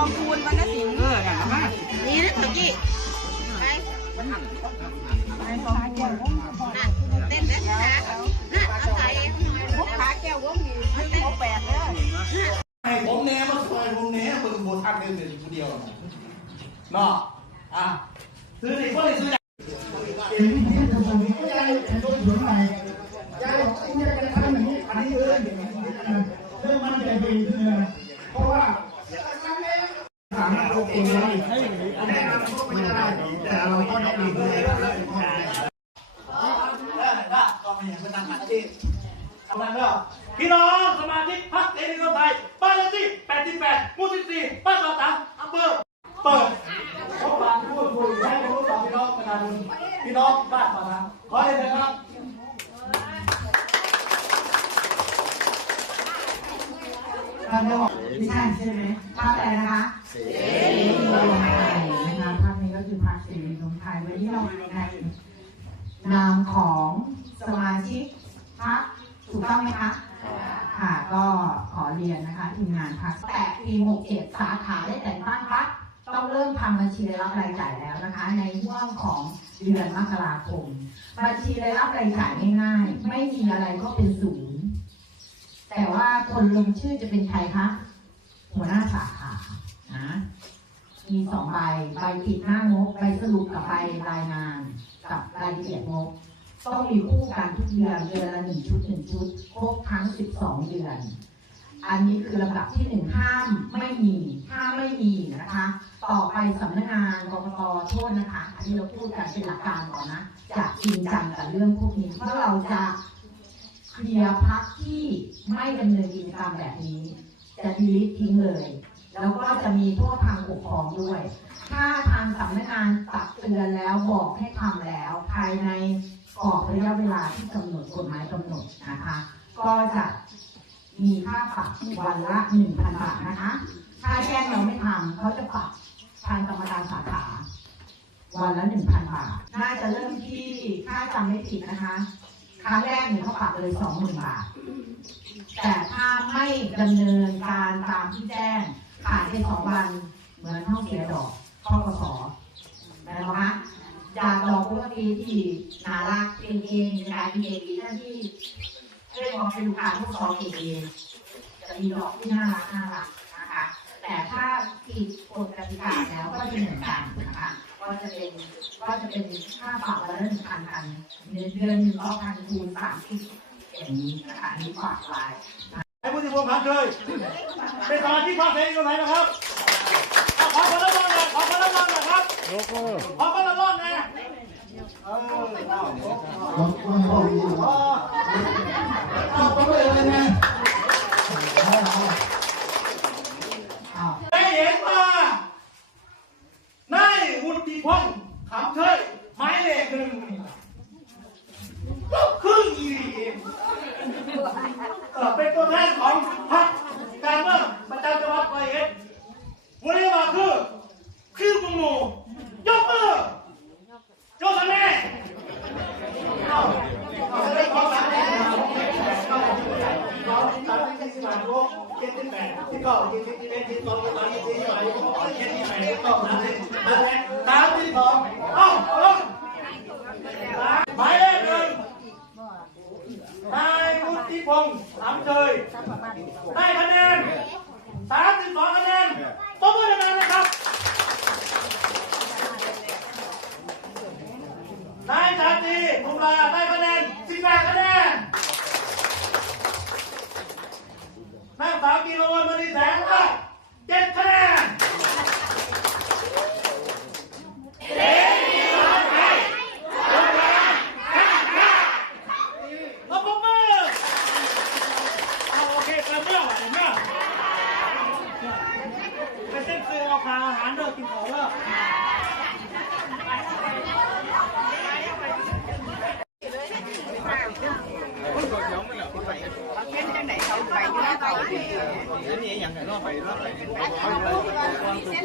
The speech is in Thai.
องคูณวรรณสิงเออน่ะมานี่นะกี้ไปไปสองคนน่ะเต้นนะนะน่ะเอาใส่ขาแก้ววงดีเต้นแปดเด้อให้ผมแน่มาซอยผมแน่เบิ่งโบทันเดินเดินคนเดียวเนาะอะซื้อไหนก็เลยซื้อเอ็มที่ทำตรงนี้ก็ยังโดนสวนไปยายบอกว่าเนี่ยจะทำอย่างนี้อันนี้เออเรื่องมันใจไปเรื่อยเพราะว่าามารถเอาเองได้ให้แนะนำไม่ได้แต่เราก็ต้องมีเลยพี่น้องสมาชิกพรรคเสรีรวมไทยบ้านเลขที่88หมู่14บ้านต่อสามอำเภอเปิดพบปะพูดคุยให้รู้ต่อพี่น้องประชาชนพี่น้องบ้านต่อสามขอเรียน เราจะบอกดิฉันใช่ไหมภาพอะไรนะคะเสรีรวมไทยนะคะภาพนี้ก็คือภาพเสรีรวมไทยวันนี้เราในนามของสมาชิกพรรคถูกต้องไหมคะค่ะก็ขอเรียนนะคะทีมงานพรรคแต่ปี67สาขาได้แต่งตั้งพรรคต้องเริ่มทำบัญชีรายรับรายจ่ายแล้วนะคะ ในห่วงของเดือนมกราคม บัญชีรายรับรายจ่ายง่ายๆไม่มีอะไรก็เป็นศูนย์ แต่ว่าคนลงชื่อจะเป็นใครคะ หัวหน้าสาขานะมีสองใบ ใบติดหน้างบ ใบสรุปกับใบรายงาน กับรายละเอียดงบ ต้องมีคู่กันทุกเดือนเดือนละหนึ่งชุดหนึ่งชุด ครบทั้งสิบสองเดือน อันนี้คือลำดับที่หนึ่งห้ามไม่มี ถ้าไม่มีนะคะ ต่อไปสำนักงานกรกตโทษนะคะ อันนี้เราพูดกันเป็นหลักการก่อนนะ จะจริงจังกับเรื่องพวกนี้ เพราะเราจะ เคลียร์พักที่ไม่ดำเนินกิจกรรมแบบนี้ จะดีลิททิ้งเลย แล้วก็จะมีโทษทางปกครองด้วย ถ้าทางสำนักงานตักเตือนแล้วบอกให้ทำแล้ว ภายในกรอบระยะเวลาที่กำหนดกฎหมายกำหนดนะคะ ก็จะมีค่าปรับวันละหนึ่งพันบาทนะคะ ถ้าแจ้งเราไม่ทำเขาจะปรับทางกรรมการสาขาวันละหนึ่งพันบาท น่าจะเริ่มที่ถ้าจำไม่ผิดนะคะ ครั้งแรกเนี่ยเขาปรับเลยสองหมื่นบาท แต่ถ้าไม่ดำเนินการตามที่แจ้งขาดไปสองวันเหมือนเท่าเสียดอกข้อกสอนะคะจากดอกปกติที่นารักเองเองงานเองที่ท่านที่เรียกว่าเป็นการทดสอบเองเองจะมีดอกที่น่ารักน่ารักนะคะ แต่ถ้าผิดกฎกติกาแล้วก็จะเหมือนกันนะคะก็จะเป็นก็จะเป็นค่าปรับวันละหนึ่งพันกันเดือนเดือนหนึ่งก็พันคูณสามสิบอย่างนี้นะคะอันนี้ฝากไว้ให้ผู้ที่พวกมันเคยเป็นสมาชิกพรรคเสรีรวมไทยนะครับเอาขอคนละรอบน่อยขอคนละรอบน่อยครับขอคนละรอบหน่อยเออเอา เราก็ไม่ต้องมี เอา เอาไปเลยนะ อ้าว ได้เห็นว่านายวุฒิพงศ์คำเชยหมายเลขหนึ่งก็คืออีหลีเออเป็นตัว แทนของพรรคการเมืองประจำจังหวัดร้อยเอ็ดวันนี้มาคือคือมึงหมูยกมือยกคะแนนเอาเอาได้ของสามแนนเราสามที่สิบห้าโลเจ็ดสิบแปดที่เก้าที่สิบที่เอ็ดที่สองที่สามที่สี่ที่ห้าที่หกที่เจ็ดที่แปดที่เก้าสามสิบสามสิบสามที่สองเอ้าลงหมายเลขหนึ่งนายวุ ฒิพงศ์ถามเชยได้คะแนนสามสิบสองคะแนนตบมือดังๆนะครับ นายชาตรีภูมิลาได้คะแนน18คะแนนนางสาวกีรวันมณีแสงได้7คะแนนขอบคุณมากเอาโอเคเติมเรื่องเห็นไหมไปเส้นซื้อ เอาคาอาหารเลิกกินของเลิกเป็นจังไหนเขาไปอยู่แล้วไป